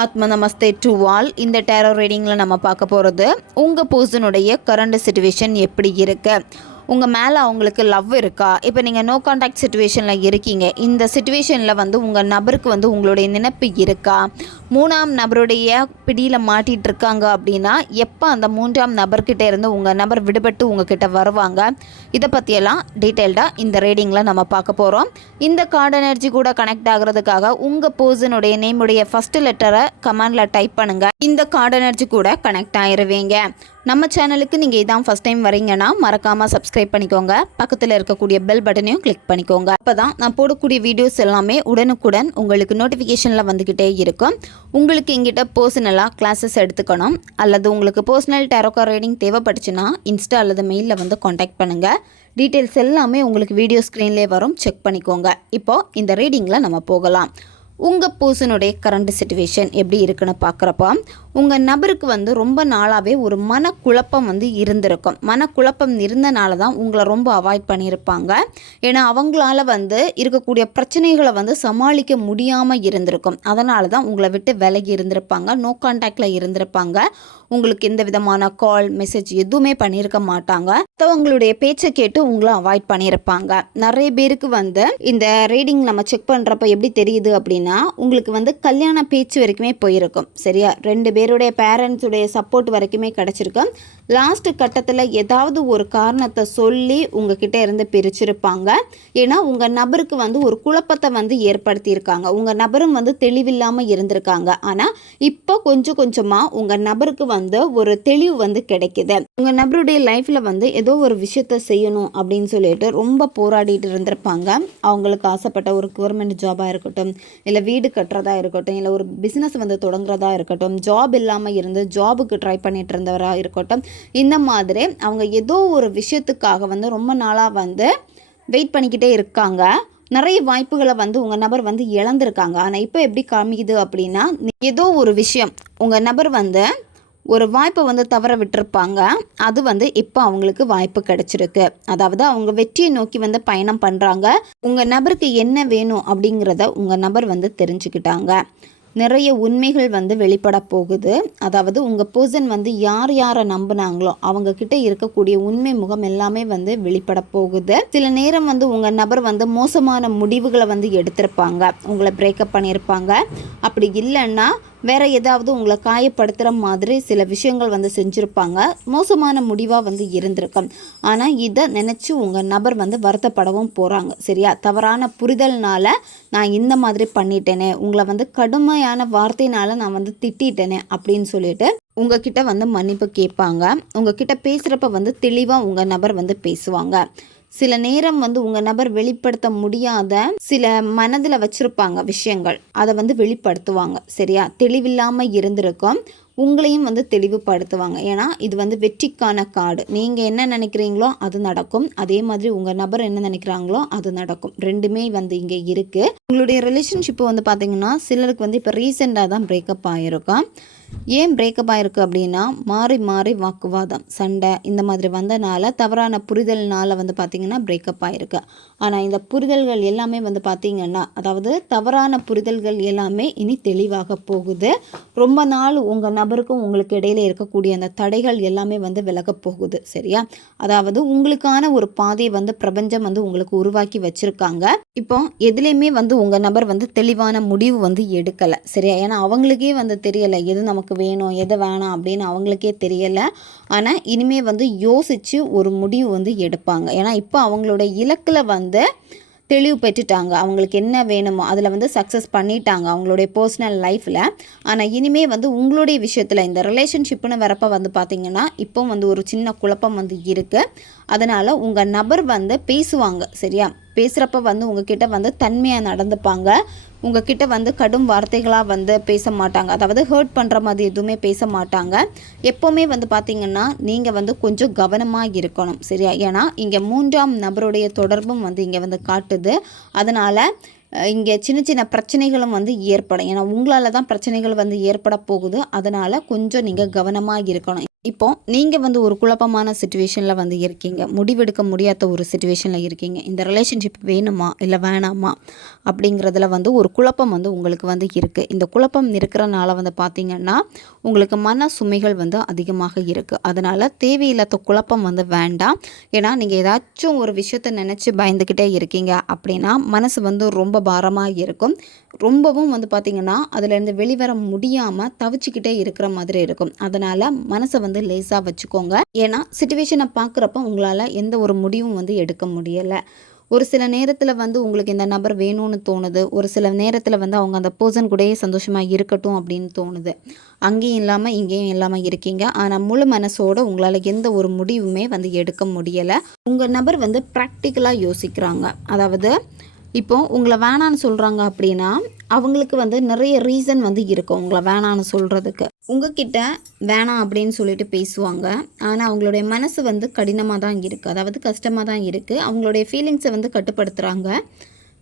ஆத்ம நமஸ்தே to all. இந்த tarot ரீடிங்கில் நம்ம பார்க்க போகிறது உங்கள் பர்சனுடைய கரண்ட் சிச்சுவேஷன் எப்படி இருக்குது, உங்கள் மேலே அவங்களுக்கு லவ் இருக்கா, இப்போ நீங்கள் நோ கான்டாக்ட் சிச்சுவேஷனில் இருக்கீங்க, இந்த சிச்சுவேஷனில் வந்து உங்கள் நபருக்கு வந்து உங்களுடைய நினைப்பு இருக்கா, மூணாம் நபருடைய பிடியில் மாட்டிகிட்டு இருக்காங்க அப்படின்னா எப்போ அந்த மூன்றாம் நபர்கிட்ட இருந்து உங்கள் நபர் விடுபட்டு உங்ககிட்ட வருவாங்க, இதை பற்றியெல்லாம் டீட்டெயில்டாக இந்த ரீடிங்கில் நம்ம பார்க்க போகிறோம். இந்த கார்டு எனர்ஜி கூட கனெக்ட் ஆகிறதுக்காக உங்கள் பர்சனுடைய நேமுடைய ஃபஸ்ட்டு லெட்டரை கமெண்டில் டைப் பண்ணுங்கள். இந்த கார்டு எனர்ஜி கூட கனெக்ட் ஆகிருவீங்க. நம்ம சேனலுக்கு நீங்கள் இதான் ஃபஸ்ட் டைம் வரீங்கன்னா மறக்காமல் சப்ஸ்கிரைப் பண்ணிக்கோங்க. பக்கத்தில் இருக்கக்கூடிய பெல் பட்டனையும் கிளிக் பண்ணிக்கோங்க. அப்போ தான் நான் போடக்கூடிய வீடியோஸ் எல்லாமே உடனுக்குடன் உங்களுக்கு நோட்டிஃபிகேஷனில் வந்துக்கிட்டே இருக்கும். உங்களுக்கு எங்கிட்ட பர்சனலாக கிளாஸஸ் எடுத்துக்கணும் அல்லது உங்களுக்கு பர்சனல் டேரோ கார்டு ரீடிங் தேவைப்பட்டுச்சுன்னா இன்ஸ்டா அல்லது மெயிலில் வந்து காண்டாக்ட் பண்ணுங்கள். டீட்டெயில்ஸ் எல்லாமே உங்களுக்கு வீடியோ ஸ்க்ரீன்லேயே வரும், செக் பண்ணிக்கோங்க. இப்போது இந்த ரீடிங்கில் நம்ம போகலாம். உங்கள் பர்சனுடைய கரண்ட் சிச்சுவேஷன் எப்படி இருக்குன்னு பார்க்குறப்ப உங்கள் நபருக்கு வந்து ரொம்ப நாளாகவே ஒரு மனக்குழப்பம் வந்து இருந்திருக்கும். மனக்குழப்பம் இருந்தனால தான் உங்களை ரொம்ப அவாய்ட் பண்ணியிருப்பாங்க. ஏன்னா அவங்களால வந்து இருக்கக்கூடிய பிரச்சனைகளை வந்து சமாளிக்க முடியாமல் இருந்திருக்கும். அதனால தான் உங்களை விட்டு விலகி இருந்திருப்பாங்க, நோ கான்டாக்டில் இருந்திருப்பாங்க. உங்களுக்கு எந்த விதமான கால் மெசேஜ் எதுவுமே பண்ணியிருக்க மாட்டாங்க. மற்றவங்களுடைய பேச்சை கேட்டு உங்களை அவாய்ட் பண்ணியிருப்பாங்க. நிறைய பேருக்கு வந்து இந்த ரீடிங் நம்ம செக் பண்ணுறப்ப எப்படி தெரியுது அப்படின்னா உங்களுக்கு வந்து கல்யாண பேச்சு வரைக்குமே போயிருக்கும். சரியா, 2 பேருடைய பேரண்ட்ஸுடைய சப்போர்ட் வரைக்குமே கிடச்சிருக்கும். லாஸ்ட் கட்டத்தில் ஏதாவது ஒரு காரணத்தை சொல்லி உங்ககிட்ட இருந்து பிரிச்சிருப்பாங்க. ஏன்னா உங்கள் நபருக்கு வந்து ஒரு குழப்பத்தை வந்து ஏற்படுத்தியிருக்காங்க. உங்கள் நபரும் வந்து தெளிவில்லாமல் இருந்திருக்காங்க. ஆனால் இப்போ கொஞ்சம் கொஞ்சமாக உங்கள் நபருக்கு வந்து ஒரு தெளிவு வந்து கிடைக்குது. உங்கள் நபருடைய லைஃப்பில் வந்து ஏதோ ஒரு விஷயத்த செய்யணும் அப்படின்னு சொல்லிட்டு ரொம்ப போராடிட்டு இருந்திருப்பாங்க. அவங்களுக்கு ஆசைப்பட்ட ஒரு கவர்மெண்ட் ஜாபாக இருக்கட்டும், இல்லை வீடு கட்டுறதா இருக்கட்டும், இல்லை ஒரு பிஸ்னஸ் வந்து தொடங்குறதா இருக்கட்டும், ஜாப் இல்லாமல் இருந்து ஜாபுக்கு ட்ரை பண்ணிட்டு இருந்தவராக இருக்கட்டும், இந்த மாதிரி அவங்க ஏதோ ஒரு விஷயத்துக்காக வந்து ரொம்ப நாளாக வந்து வெயிட் பண்ணிக்கிட்டே இருக்காங்க. நிறைய வாய்ப்புகளை வந்து உங்கள் நபர் வந்து இழந்திருக்காங்க. ஆனால் இப்போ எப்படி காமிக்குது அப்படின்னா ஏதோ ஒரு விஷயம் உங்கள் நபர் வந்து ஒரு வாய்ப்பை வந்து தவற விட்டுருப்பாங்க. அது வந்து இப்போ அவங்களுக்கு வாய்ப்பு கிடைச்சிருக்கு. அதாவது அவங்க வெற்றியை நோக்கி வந்து பயணம் பண்ணுறாங்க. உங்கள் நபருக்கு என்ன வேணும் அப்படிங்கிறத உங்கள் நபர் வந்து தெரிஞ்சுக்கிட்டாங்க. நிறைய உண்மைகள் வந்து வெளிப்பட போகுது. அதாவது உங்கள் பர்சன் வந்து யார் யாரை நம்பினாங்களோ அவங்கக்கிட்ட இருக்கக்கூடிய உண்மை முகம் எல்லாமே வந்து வெளிப்பட போகுது. சில நேரம் வந்து உங்கள் நபர் வந்து மோசமான முடிவுகளை வந்து எடுத்திருப்பாங்க, உங்களை பிரேக்கப் பண்ணியிருப்பாங்க. அப்படி இல்லைன்னா வேறு ஏதாவது உங்களை காயப்படுத்துகிற மாதிரி சில விஷயங்கள் வந்து செஞ்சுருப்பாங்க. மோசமான முடிவாக வந்து இருந்திருக்கும். ஆனால் இதை நினச்சி உங்கள் நபர் வந்து வருத்தப்படவும் போகிறாங்க. சரியா, தவறான புரிதல்னால நான் இந்த மாதிரி பண்ணிட்டேனே, உங்களை வந்து கடுமையான வார்த்தையினால நான் வந்து திட்டிட்டேனே அப்படின்னு சொல்லிட்டு உங்ககிட்ட வந்து மன்னிப்பு கேட்பாங்க. உங்ககிட்ட பேசுகிறப்ப வந்து தெளிவாக உங்கள் நபர் வந்து பேசுவாங்க. சில நேரம் வந்து உங்கள் நபர் வெளிப்படுத்த முடியாத சில மனதில் வச்சுருப்பாங்க விஷயங்கள், அதை வந்து வெளிப்படுத்துவாங்க. சரியா, தெளிவில்லாமல் இருந்திருக்கும். உங்களையும் வந்து தெளிவுபடுத்துவாங்க. ஏன்னா இது வந்து வெற்றிக்கான கார்டு. நீங்கள் என்ன நினைக்கிறீங்களோ அது நடக்கும், அதே மாதிரி உங்கள் நபர் என்ன நினைக்கிறாங்களோ அது நடக்கும். ரெண்டுமே வந்து இங்கே இருக்குது. உங்களுடைய ரிலேஷன்ஷிப்பு வந்து பார்த்திங்கன்னா சிலருக்கு வந்து இப்போ ரீசெண்டாக தான் பிரேக்கப் ஆகிருக்கும். ஏன் பிரேக்கப் ஆகிருக்கு அப்படின்னா மாறி மாறி வாக்குவாதம், சண்டை இந்த மாதிரி வந்தனால தவறான புரிதல்னால வந்து பார்த்திங்கன்னா பிரேக்கப் ஆகிருக்கு. ஆனால் இந்த புரிதல்கள் எல்லாமே வந்து பார்த்திங்கன்னா அதாவது தவறான புரிதல்கள் எல்லாமே இனி தெளிவாக போகுது. ரொம்ப நாள் உங்கள் நபருக்கும் உங்களுக்கு இடையில இருக்கக்கூடிய அந்த தடைகள் எல்லாமே வந்து விலக போகுது. சரியா, அதாவது உங்களுக்கான ஒரு பாதையை வந்து பிரபஞ்சம் வந்து உங்களுக்கு உருவாக்கி வச்சுருக்காங்க. இப்போ எதுலேயுமே வந்து உங்கள் நபர் வந்து தெளிவான முடிவு வந்து எடுக்கலை. சரியா, ஏன்னா அவங்களுக்கே வந்து தெரியலை எது நமக்கு வேணும் எது வேணாம் அப்படின்னு அவங்களுக்கே தெரியலை. ஆனால் இனிமே வந்து யோசித்து ஒரு முடிவு வந்து எடுப்பாங்க. ஏன்னா இப்போ அவங்களோட இலக்கில் வந்து தெளிவு பெற்றுட்டாங்க. அவங்களுக்கு என்ன வேணுமோ அதில் வந்து சக்ஸஸ் பண்ணிட்டாங்க அவங்களுடைய பர்சனல் லைஃப்பில். ஆனால் இனிமே வந்து உங்களுடைய விஷயத்தில் இந்த ரிலேஷன்ஷிப்னு வரப்போ வந்து பார்த்திங்கன்னா இப்போ வந்து ஒரு சின்ன குழப்பம் வந்து இருக்குது. அதனால் உங்கள் நபர் வந்து பேசுவாங்க. சரியா, பேசுகிறப்ப வந்து உங்ககிட்ட வந்து தன்மையாக நடந்துப்பாங்க. உங்ககிட்ட வந்து கடும் வார்த்தைகளாக வந்து பேச மாட்டாங்க. அதாவது ஹர்ட் பண்ணுற மாதிரி எதுவுமே பேச மாட்டாங்க. எப்போவுமே வந்து பார்த்திங்கன்னா நீங்கள் வந்து கொஞ்சம் கவனமாக இருக்கணும். சரியா, ஏன்னா இங்கே மூன்றாம் நபருடைய தொடர்பும் வந்து இங்கே வந்து காட்டுது. அதனால் இங்கே சின்ன சின்ன பிரச்சனைகளும் வந்து ஏற்படும். ஏன்னா உங்களால் தான் பிரச்சனைகள் வந்து ஏற்பட போகுது. அதனால் கொஞ்சம் நீங்கள் கவனமாக இருக்கணும். இப்போ நீங்கள் வந்து ஒரு குழப்பமான சுச்சுவேஷனில் வந்து இருக்கீங்க, முடிவெடுக்க முடியாத ஒரு சுச்சுவேஷனில் இருக்கீங்க. இந்த ரிலேஷன்ஷிப் வேணுமா இல்லை வேணாமா அப்படிங்கிறதுல வந்து ஒரு குழப்பம் வந்து உங்களுக்கு வந்து இருக்குது. இந்த குழப்பம் இருக்கிறனால வந்து பார்த்திங்கன்னா உங்களுக்கு மன சுமைகள் வந்து அதிகமாக இருக்குது. அதனால் தேவையில்லாத குழப்பம் வந்து வேண்டாம். ஏன்னா நீங்கள் ஏதாச்சும் ஒரு விஷயத்தை நினச்சி பயந்துக்கிட்டே இருக்கீங்க அப்படின்னா மனசு வந்து ரொம்ப பாரமாக இருக்கும். ரொம்பவும் வந்து பார்த்திங்கன்னா அதுலேருந்து வெளிவர முடியாமல் தவிச்சிக்கிட்டே இருக்கிற மாதிரி இருக்கும். அதனால் மனசை வந்து லேசாக வச்சுக்கோங்க. ஏன்னா சிச்சுவேஷனை பார்க்குறப்ப உங்களால் எந்த ஒரு முடிவும் வந்து எடுக்க முடியலை. ஒரு சில நேரத்தில் வந்து உங்களுக்கு இந்த நபர் வேணும்னு தோணுது, ஒரு சில நேரத்தில் வந்து அவங்க அந்த பர்சன் கூடயே சந்தோஷமாக இருக்கட்டும் அப்படின்னு தோணுது. அங்கேயும் இல்லாமல் இங்கேயும் இல்லாமல் இருக்கீங்க. ஆனால் முழு மனசோடு உங்களால் எந்த ஒரு முடிவுமே வந்து எடுக்க முடியலை. உங்கள் நபர் வந்து ப்ராக்டிக்கலாக யோசிக்கிறாங்க. அதாவது இப்போ உங்களை வேணான்னு சொல்கிறாங்க அப்படின்னா அவங்களுக்கு வந்து நிறைய ரீசன் வந்து இருக்கும் உங்களை வேணான்னு சொல்கிறதுக்கு. உங்ககிட்ட வேணாம் அப்படின்னு சொல்லிட்டு பேசுவாங்க. ஆனால் அவங்களுடைய மனசு வந்து கடினமாக தான் இருக்குது, அதாவது கஷ்டமாக தான் இருக்குது. அவங்களுடைய ஃபீலிங்ஸை வந்து கட்டுப்படுத்துகிறாங்க.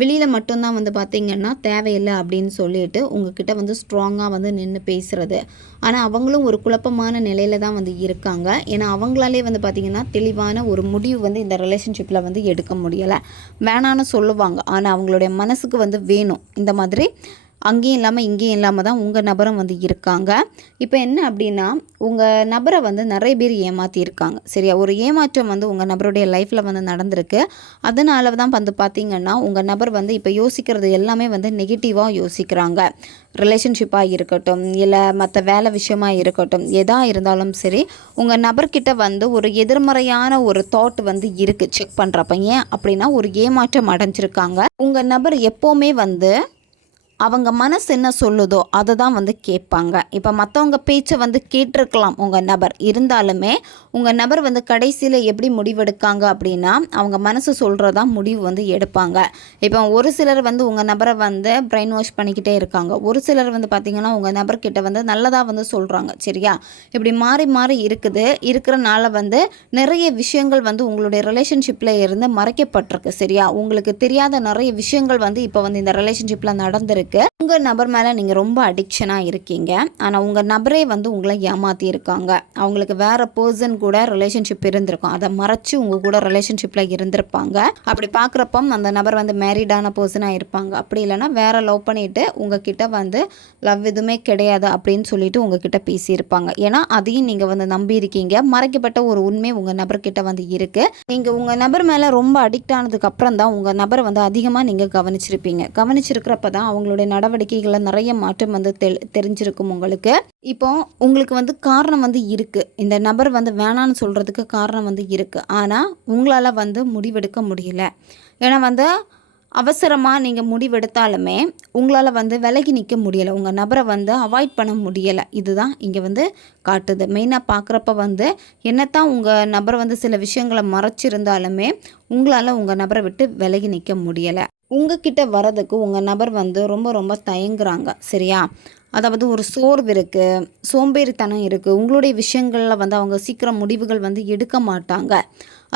வெளியில் மட்டும்தான் வந்து பார்த்திங்கன்னா தேவையில்லை அப்படின்னு சொல்லிட்டு உங்ககிட்ட வந்து ஸ்ட்ராங்காக வந்து நின்று பேசுகிறது. ஆனால் அவங்களும் ஒரு குழப்பமான நிலையில் தான் வந்து இருக்காங்க. ஏன்னா அவங்களாலே வந்து பார்த்திங்கன்னா தெளிவான ஒரு முடிவு வந்து இந்த ரிலேஷன்ஷிப்பில் வந்து எடுக்க முடியலை. வேணான்னு சொல்லுவாங்க, ஆனால் அவங்களுடைய மனசுக்கு வந்து வேணும். இந்த மாதிரி அங்கேயும் இல்லாமல் இங்கேயும் இல்லாமல் தான் உங்கள் நபரும் வந்து இருக்காங்க. இப்போ என்ன அப்படின்னா உங்கள் நபரை வந்து நிறைய பேர் ஏமாற்றியிருக்காங்க. சரியா, ஒரு ஏமாற்றம் வந்து உங்கள் நபருடைய லைஃப்பில் வந்து நடந்திருக்கு. அதனால தான் வந்து பார்த்திங்கன்னா உங்கள் நபர் வந்து இப்போ யோசிக்கிறது எல்லாமே வந்து நெகட்டிவாக யோசிக்கிறாங்க. ரிலேஷன்ஷிப்பாக இருக்கட்டும் இல்லை மற்ற வேலை விஷயமாக இருக்கட்டும், எதாக இருந்தாலும் சரி உங்கள் நபர்கிட்ட வந்து ஒரு எதிர்மறையான ஒரு தாட் வந்து இருக்குது செக் பண்ணுறப்ப. ஏன் அப்படின்னா ஒரு ஏமாற்றம் அடைஞ்சிருக்காங்க. உங்கள் நபர் எப்போவுமே வந்து அவங்க மனசு என்ன சொல்லுதோ அதை தான் வந்து கேட்பாங்க. இப்போ மற்றவங்க பேச்சை வந்து கேட்டிருக்கலாம் உங்கள் நபர், இருந்தாலுமே உங்கள் நபர் வந்து கடைசியில் எப்படி முடிவெடுக்காங்க அப்படின்னா அவங்க மனசு சொல்கிறதா முடிவு வந்து எடுப்பாங்க. இப்போ ஒரு சிலர் வந்து உங்கள் நபரை வந்து பிரெயின் வாஷ் பண்ணிக்கிட்டே இருக்காங்க. ஒரு சிலர் வந்து பார்த்திங்கன்னா உங்கள் நபர்கிட்ட வந்து நல்லதாக வந்து சொல்கிறாங்க. சரியா, இப்படி மாறி மாறி இருக்கிறனால வந்து நிறைய விஷயங்கள் வந்து உங்களுடைய ரிலேஷன்ஷிப்பில் இருந்து மறைக்கப்பட்டிருக்கு. சரியா, உங்களுக்கு தெரியாத நிறைய விஷயங்கள் வந்து இப்போ வந்து இந்த ரிலேஷன்ஷிப்பில் நடந்திருக்கு. உங்கள் நபர் மேலே நீங்கள் ரொம்ப அடிக்ஷனாக இருக்கீங்க. ஆனால் உங்கள் நபரே வந்து உங்களை ஏமாற்றி இருக்காங்க. அவங்களுக்கு வேறு பர்சன் கூட ரிலேஷன்ஷிப் இருந்திருக்கும், அதை மறைச்சி உங்கள் கூட ரிலேஷன்ஷிப்பில் இருந்திருப்பாங்க. அப்படி பார்க்குறப்போ அந்த நபர் வந்து மேரிடான பர்சனாக இருப்பாங்க. அப்படி இல்லைனா வேறு லவ் பண்ணிவிட்டு உங்ககிட்ட வந்து லவ் எதுவுமே கிடையாது அப்படின்னு சொல்லிட்டு உங்ககிட்ட பேசியிருப்பாங்க. ஏன்னா அதையும் நீங்கள் வந்து நம்பி இருக்கீங்க. மறைக்கப்பட்ட ஒரு உண்மை உங்கள் நபர்கிட்ட வந்து இருக்குது. நீங்கள் உங்கள் நபர் மேலே ரொம்ப அடிக்ட் ஆனதுக்கு அப்புறம் தான் உங்கள் நபரை வந்து அதிகமாக நீங்கள் கவனிச்சிருப்பீங்க. கவனிச்சிருக்கிறப்ப தான் அவங்களுடைய நடவடிக்கைகளில் நிறைய மாற்றம் வந்து தெரிஞ்சிருக்கும் உங்களுக்கு. இப்போ உங்களுக்கு வந்து காரணம் வந்து இருக்குது, இந்த நபர் வந்து வேணான்னு சொல்கிறதுக்கு காரணம் வந்து இருக்குது. ஆனால் உங்களால் வந்து முடிவெடுக்க முடியல. ஏன்னா வந்து அவசரமாக நீங்கள் முடிவெடுத்தாலுமே உங்களால் வந்து விலகி நிற்க முடியலை, உங்கள் நபரை வந்து அவாய்ட் பண்ண முடியலை. இதுதான் இங்கே வந்து காட்டுது. மெயினாக பார்க்குறப்ப வந்து என்னத்தான் உங்கள் நபரை வந்து சில விஷயங்களை மறைச்சிருந்தாலுமே உங்களால் உங்கள் நபரை விட்டு விலகி நிற்க முடியலை. உங்ககிட்ட வரதுக்கு உங்கள் நபர் வந்து ரொம்ப ரொம்ப தயங்குறாங்க. சரியா, அதாவது ஒரு சோர்வு இருக்குது, சோம்பேறித்தனம் இருக்குது. உங்களுடைய விஷயங்களில் வந்து அவங்க சீக்கிரம் முடிவுகள் வந்து எடுக்க மாட்டாங்க.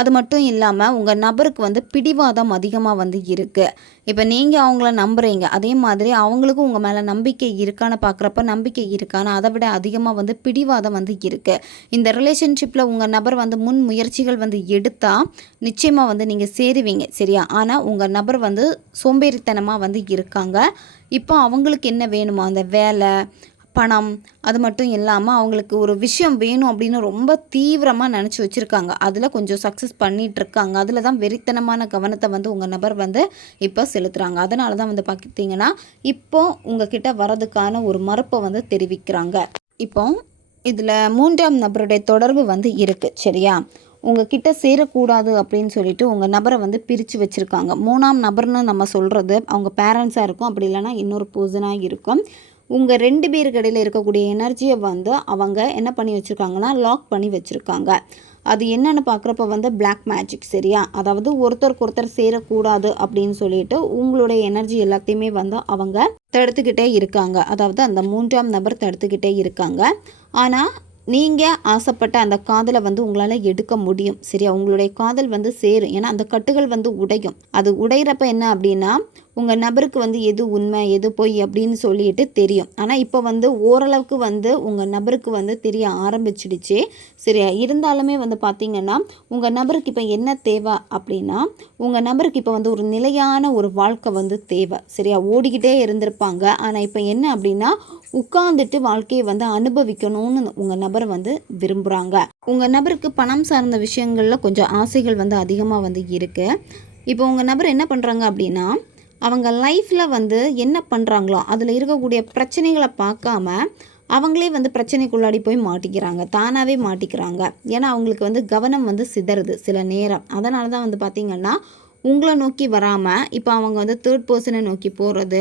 அது மட்டும் இல்லாமல் உங்கள் நபருக்கு வந்து பிடிவாதம் அதிகமாக வந்து இருக்குது. இப்போ நீங்கள் அவங்கள நம்புகிறீங்க, அதே மாதிரி அவங்களுக்கும் உங்கள் மேலே நம்பிக்கை இருக்கான்னு பார்க்குறப்ப நம்பிக்கை இருக்கான்னு அதை விட அதிகமாக வந்து பிடிவாதம் வந்து இருக்குது. இந்த ரிலேஷன்ஷிப்பில் உங்கள் நபர் வந்து முன் முயற்சிகள் வந்து எடுத்தால் நிச்சயமாக வந்து நீங்கள் சேருவீங்க. சரியா, ஆனால் உங்கள் நபர் வந்து சோம்பேறித்தனமாக வந்து இருக்காங்க. இப்போ அவங்களுக்கு என்ன வேணுமோ அந்த வேலை, பணம், அது மட்டும் இல்லாமல் அவங்களுக்கு ஒரு விஷயம் வேணும் அப்படின்னு ரொம்ப தீவிரமாக நினச்சி வச்சுருக்காங்க. அதில் கொஞ்சம் சக்ஸஸ் பண்ணிகிட்ருக்காங்க. அதில் தான் வெறித்தனமான கவனத்தை வந்து உங்கள் நபர் வந்து இப்போ செலுத்துகிறாங்க. அதனால தான் வந்து பார்த்திங்கன்னா இப்போ உங்ககிட்ட வரதுக்கான ஒரு மறுப்பை வந்து தெரிவிக்கிறாங்க. இப்போ இதில் 3ஆம் நபருடைய தொடர்பு வந்து இருக்குது. சரியா, உங்ககிட்ட சேரக்கூடாது அப்படின்னு சொல்லிட்டு உங்கள் நபரை வந்து பிரித்து வச்சுருக்காங்க. 3ஆம் நபர்னு நம்ம சொல்கிறது அவங்க பேரண்ட்ஸாக இருக்கும், அப்படி இல்லைனா இன்னொரு பர்சனாக இருக்கும். உங்கள் 2 பேருக்கு இடையில் இருக்கக்கூடிய எனர்ஜியை வந்து அவங்க என்ன பண்ணி வச்சுருக்காங்கன்னா லாக் பண்ணி வச்சுருக்காங்க. அது என்னென்னு பார்க்குறப்ப வந்து பிளாக் மேஜிக். சரியா, அதாவது ஒருத்தருக்கு ஒருத்தர் சேரக்கூடாது அப்படின்னு சொல்லிட்டு உங்களுடைய எனர்ஜி எல்லாத்தையுமே வந்து அவங்க தடுத்துக்கிட்டே இருக்காங்க. அதாவது அந்த 3ஆம் நபர் தடுத்துக்கிட்டே இருக்காங்க. ஆனால் நீங்கள் ஆசைப்பட்ட அந்த காதலை வந்து உங்களால் எடுக்க முடியும். சரியா, உங்களுடைய காதல் வந்து சேரும். ஏன்னா அந்த கட்டுகள் வந்து உடையும். அது உடையிறப்ப என்ன அப்படின்னா உங்கள் நபருக்கு வந்து எது உண்மை எது பொய் அப்படின்னு சொல்லிட்டு தெரியும். ஆனால் இப்போ வந்து ஓரளவுக்கு வந்து உங்கள் நபருக்கு வந்து தெரிய ஆரம்பிச்சிடுச்சு. சரியா? இருந்தாலுமே வந்து பார்த்திங்கன்னா உங்கள் நபருக்கு இப்போ என்ன தேவை அப்படின்னா, உங்கள் நபருக்கு இப்போ வந்து ஒரு நிலையான ஒரு வாழ்க்கை வந்து தேவை. சரியா? ஓடிக்கிட்டே இருந்திருப்பாங்க. ஆனால் இப்போ என்ன அப்படின்னா உட்கார்ந்துட்டு வாழ்க்கையை வந்து அனுபவிக்கணும்னு உங்கள் நபர் வந்து விரும்புகிறாங்க. உங்கள் நபருக்கு பணம் சார்ந்த விஷயங்களில் கொஞ்சம் ஆசைகள் வந்து அதிகமாக வந்து இருக்குது. இப்போ உங்கள் நபர் என்ன பண்ணுறாங்க அப்படின்னா, அவங்க லைஃப்பில் வந்து என்ன பண்ணுறாங்களோ அதில் இருக்கக்கூடிய பிரச்சனைகளை பார்க்காம அவங்களே வந்து பிரச்சனைக்குள்ளாடி போய் மாட்டிக்கிறாங்க, தானாகவே மாட்டிக்கிறாங்க. ஏன்னா அவங்களுக்கு வந்து கவனம் வந்து சிதறுது சில நேரம். அதனால தான் வந்து பார்த்திங்கன்னா உங்களை நோக்கி வராமல் இப்போ அவங்க வந்து தேர்ட் பர்சனை நோக்கி போகிறது.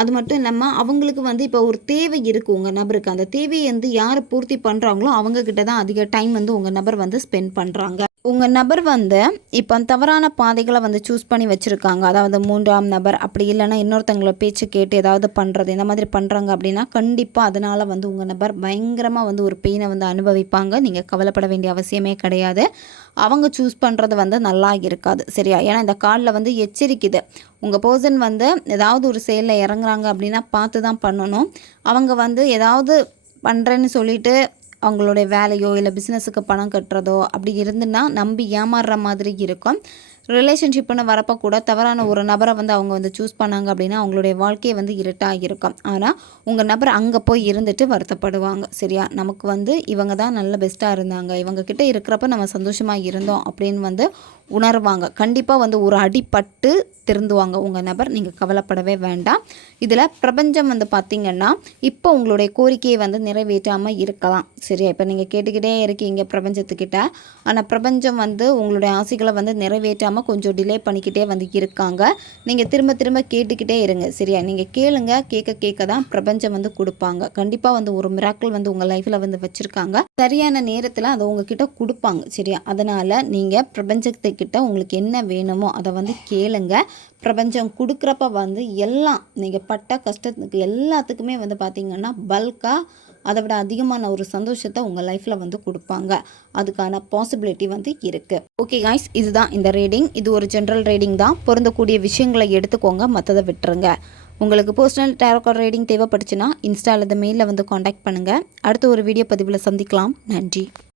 அது மட்டும் இல்லாமல் அவங்களுக்கு வந்து இப்போ ஒரு தேவை இருக்குது உங்கள் நபருக்கு. அந்த தேவையை வந்து யார் பூர்த்தி பண்ணுறாங்களோ அவங்கக்கிட்ட தான் அதிக டைம் வந்து உங்கள் நபர் வந்து ஸ்பெண்ட் பண்ணுறாங்க. உங்கள் நபர் வந்து இப்போ தவறான பாதைகளை வந்து சூஸ் பண்ணி வச்சுருக்காங்க. அதாவது 3ஆம் நபர் அப்படி இல்லைன்னா இன்னொருத்தவங்கள பேச்சு கேட்டு ஏதாவது பண்ணுறது இந்த மாதிரி பண்ணுறாங்க அப்படின்னா கண்டிப்பாக அதனால் வந்து உங்கள் நபர் பயங்கரமாக வந்து ஒரு பெயினை வந்து அனுபவிப்பாங்க. நீங்கள் கவலைப்பட வேண்டிய அவசியமே கிடையாது. அவங்க சூஸ் பண்ணுறது வந்து நல்லா இருக்காது. சரியா? ஏன்னா இந்த காலில் வந்து எச்சரிக்குது. உங்கள் பர்சன் வந்து ஏதாவது ஒரு செயலில் இறங்குறாங்க அப்படின்னா பார்த்து தான் பண்ணணும். அவங்க வந்து ஏதாவது பண்ணுறேன்னு சொல்லிட்டு அவங்களுடைய வேலையோ இல்லை பிஸ்னஸுக்கு பணம் கட்டுறதோ அப்படி இருந்துன்னா நம்பி ஏமாறுற மாதிரி இருக்கும். ரிலேஷன்ஷிப்னு வரப்போ கூட தவறான ஒரு நபரை வந்து அவங்க வந்து சூஸ் பண்ணாங்க அப்படின்னா அவங்களுடைய வாழ்க்கையை வந்து இருட்டாக இருக்கும். ஆனால் உங்கள் நபர் அங்கே போய் இருந்துட்டு வருத்தப்படுவாங்க. சரியா? நமக்கு வந்து இவங்க தான் நல்ல பெஸ்ட்டாக இருந்தாங்க, இவங்கக்கிட்ட இருக்கிறப்ப நம்ம சந்தோஷமாக இருந்தோம் அப்படின்னு வந்து உணர்வாங்க. கண்டிப்பாக வந்து ஒரு அடிப்பட்டு திருந்துவாங்க உங்கள் நபர். நீங்கள் கவலைப்படவே வேண்டாம். இதில் பிரபஞ்சம் வந்து பார்த்திங்கன்னா இப்போ உங்களுடைய கோரிக்கையை வந்து நிறைவேற்றாமல் இருக்கலாம். சரியா? இப்போ நீங்கள் கேட்டுக்கிட்டே இருக்கீங்க பிரபஞ்சத்துக்கிட்ட. ஆனால் பிரபஞ்சம் வந்து உங்களுடைய ஆசைகளை வந்து நிறைவேற்றாமல் கொஞ்சம் டிலே பண்ணிக்கிட்டே வந்து இருக்காங்க. நீங்கள் திரும்ப திரும்ப கேட்டுக்கிட்டே இருங்க. சரியா? நீங்கள் கேளுங்க. கேட்க தான் பிரபஞ்சம் வந்து கொடுப்பாங்க. கண்டிப்பாக வந்து ஒரு மிராக்கிள் வந்து உங்கள் லைஃப்பில் வந்து வச்சுருக்காங்க. சரியான நேரத்தில் அதை உங்ககிட்ட கொடுப்பாங்க. சரியா? அதனால் நீங்கள் பிரபஞ்சத்துக்கிட்ட உங்களுக்கு என்ன வேணுமோ அதை வந்து கேளுங்க. பிரபஞ்சம் கொடுக்குறப்ப வந்து எல்லாம் நீங்கள் பட்ட கஷ்டத்துக்கு எல்லாத்துக்குமே வந்து பார்த்திங்கன்னா பல்காக அதை விட அதிகமான ஒரு சந்தோஷத்தை உங்கள் லைஃப்பில் வந்து கொடுப்பாங்க. அதுக்கான பாசிபிலிட்டி வந்து இருக்குது. ஓகே காய்ஸ், இதுதான் இந்த ரீடிங். இது ஒரு ஜென்ரல் ரீடிங் தான். பொருந்தக்கூடிய விஷயங்களை எடுத்துக்கோங்க, மற்றதை விட்டுருங்க. உங்களுக்கு பர்சனல் டேரோ கார்டு ரீடிங் தேவைப்பட்டுச்சுன்னா இன்ஸ்டா அல்லது மெயிலில் வந்து காண்டாக்ட் பண்ணுங்கள். அடுத்த ஒரு வீடியோ பதிவில் சந்திக்கலாம். நன்றி.